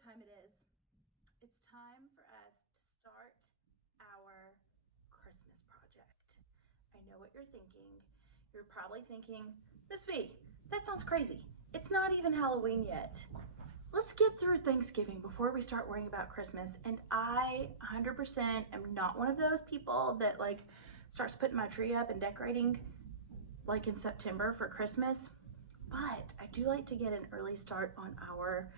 what time it is. It's time for us to start our Christmas project. I know what you're thinking. You're probably thinking, Miss V, that sounds crazy. It's not even Halloween yet. Let's get through Thanksgiving before we start worrying about Christmas. And I 100% am not one of those people that like starts putting my tree up and decorating like in September for Christmas. But I do like to get an early start on our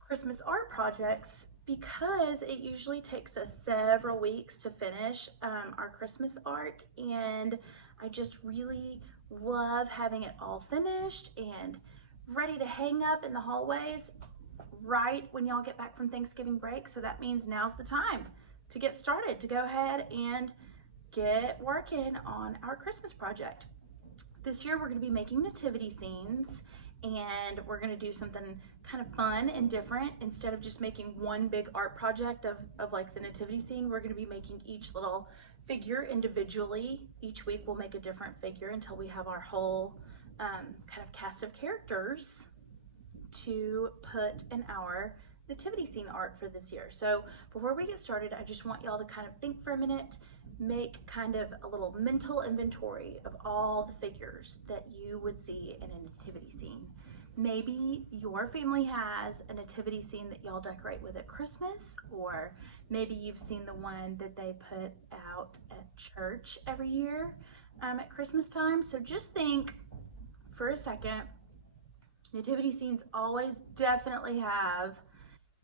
Christmas art projects because it usually takes us several weeks to finish our Christmas art, and I just really love having it all finished and ready to hang up in the hallways right when y'all get back from Thanksgiving break. So that means now's the time to get started, to go ahead and get working on our Christmas project. This year we're going to be making nativity scenes, and we're going to do something kind of fun and different. Instead of just making one big art project of like the nativity scene, we're going to be making each little figure individually. Each week we'll make a different figure until we have our whole kind of cast of characters to put in our nativity scene art for this year. So before we get started, I just want y'all to kind of think for a minute, make kind of a little mental inventory of all the figures that you would see in a nativity scene. Maybe your family has a nativity scene that y'all decorate with at Christmas, or maybe you've seen the one that they put out at church every year at Christmas time. So just think for a second. Nativity scenes always definitely have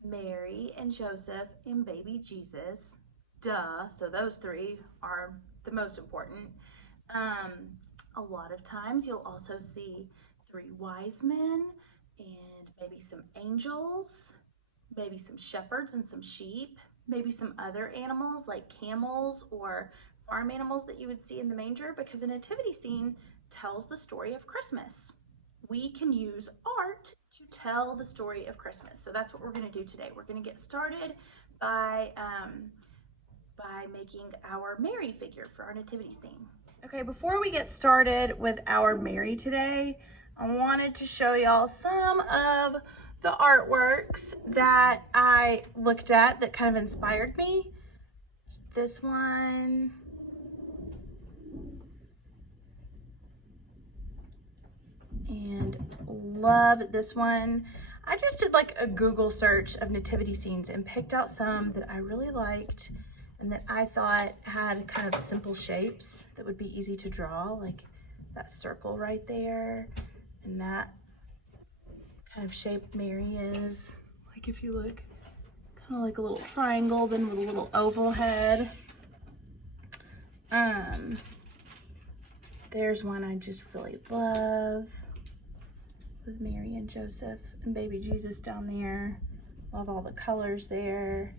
Mary and Joseph and baby Jesus. Duh. So those three are the most important. A lot of times you'll also see three wise men and maybe some angels, maybe some shepherds and some sheep, maybe some other animals like camels or farm animals that you would see in the manger, because a nativity scene tells the story of Christmas. We can use art to tell the story of Christmas. So that's what we're going to do today. We're going to get started by making our Mary figure for our nativity scene. Okay, before we get started with our Mary today, I wanted to show y'all some of the artworks that I looked at that kind of inspired me. There's this one. And love this one. I just did like a Google search of nativity scenes and picked out some that I really liked and that I thought had kind of simple shapes that would be easy to draw, like that circle right there and that kind of shape Mary is. Like if you look, kind of like a little triangle then with a little oval head. There's one I just really love, with Mary and Joseph and baby Jesus down there. Love all the colors there.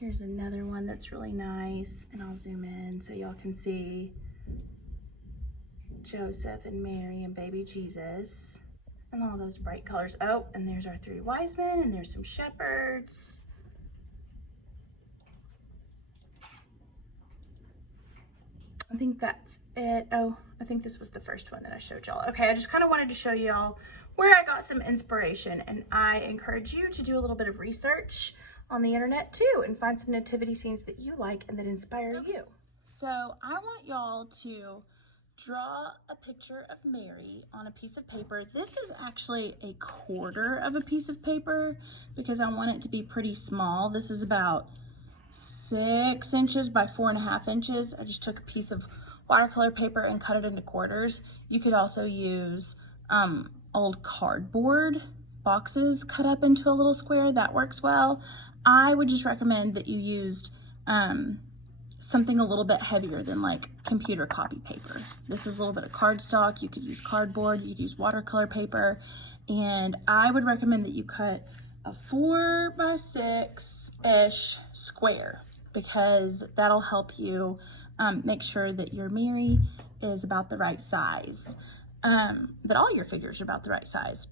Here's another one that's really nice, and I'll zoom in so y'all can see Joseph and Mary and baby Jesus and all those bright colors. Oh, and there's our three wise men, and there's some shepherds. I think that's it. Oh, I think this was the first one that I showed y'all. Okay, I just kind of wanted to show y'all where I got some inspiration, and I encourage you to do a little bit of research on the internet too and find some nativity scenes that you like and that inspire you. So I want y'all to draw a picture of Mary on a piece of paper. This is actually a quarter of a piece of paper because I want it to be pretty small. This is about 6 inches by 4.5 inches. I just took a piece of watercolor paper and cut it into quarters. You could also use old cardboard boxes cut up into a little square. That works well. I would just recommend that you used something a little bit heavier than like computer copy paper. This is a little bit of cardstock. You could use cardboard, you could use watercolor paper, and I would recommend that you cut a 4 by 6-ish square, because that'll help you make sure that your Mary is about the right size, that all your figures are about the right size.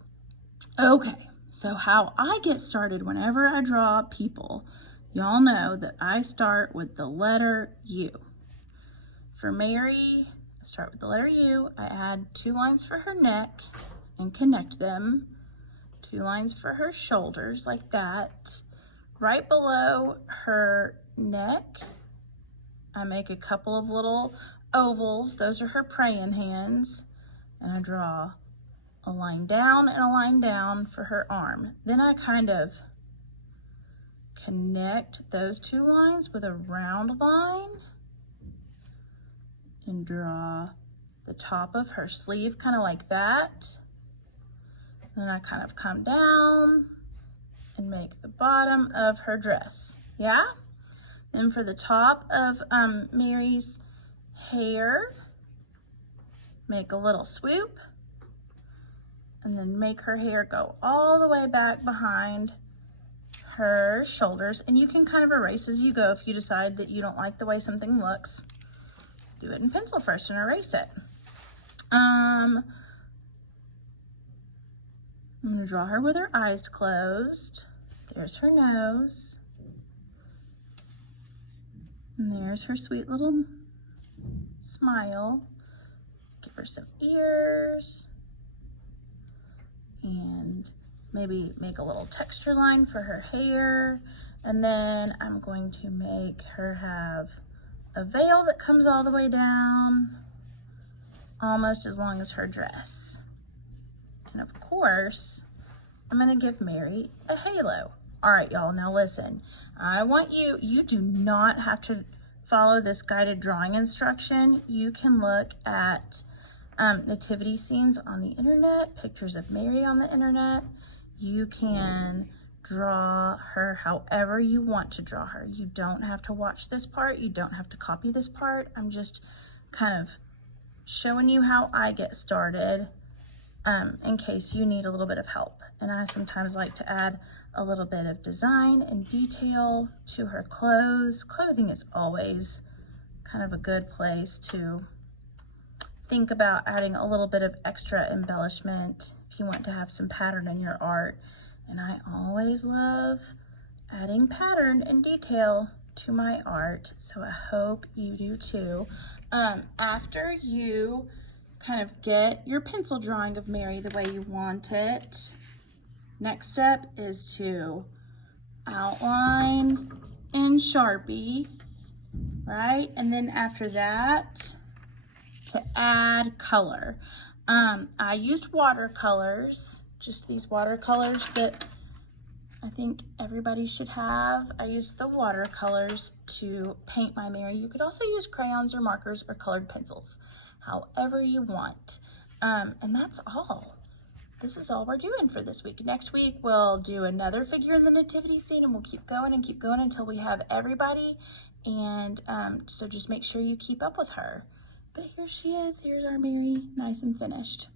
Okay, so how I get started whenever I draw people, y'all know that I start with the letter U. For Mary, I Start with the letter U. I add 2 lines for her neck and connect them. 2 lines for her shoulders like that. Right below her neck, I make a couple of little ovals. Those are her praying hands. And I draw a line down and a line down for her arm. Then I kind of connect those 2 lines with a round line and draw the top of her sleeve kind of like that. Then I kind of come down and make the bottom of her dress, yeah? Then for the top of Mary's hair, make a little swoop and then make her hair go all the way back behind her shoulders. And you can kind of erase as you go if you decide that you don't like the way something looks. Do it in pencil first and erase it. I'm going to draw her with her eyes closed. There's her nose. And there's her sweet little smile. Give her some ears. And maybe make a little texture line for her hair. And then I'm going to make her have a veil that comes all the way down, almost as long as her dress. And of course, I'm gonna give Mary a halo. All right, y'all, now listen. I want you do not have to follow this guided drawing instruction. You can look at nativity scenes on the internet, pictures of Mary on the internet. You can draw her however you want to draw her. You don't have to watch this part. You don't have to copy this part. I'm just kind of showing you how I get started in case you need a little bit of help. And I sometimes like to add a little bit of design and detail to her clothes. Clothing is always kind of a good place to think about adding a little bit of extra embellishment if you want to have some pattern in your art. And I always love adding pattern and detail to my art, so I hope you do too. After you kind of get your pencil drawing of Mary the way you want it, next step is to outline in Sharpie, right? And then after that, to add color. I used watercolors, just these watercolors that I think everybody should have. I used the watercolors to paint my Mary. You could also use crayons or markers or colored pencils, however you want. And that's all. This is all we're doing for this week. Next week, we'll do another figure in the nativity scene, and we'll keep going until we have everybody. And so just make sure you keep up with her. But here she is. Here's our Mary, nice and finished.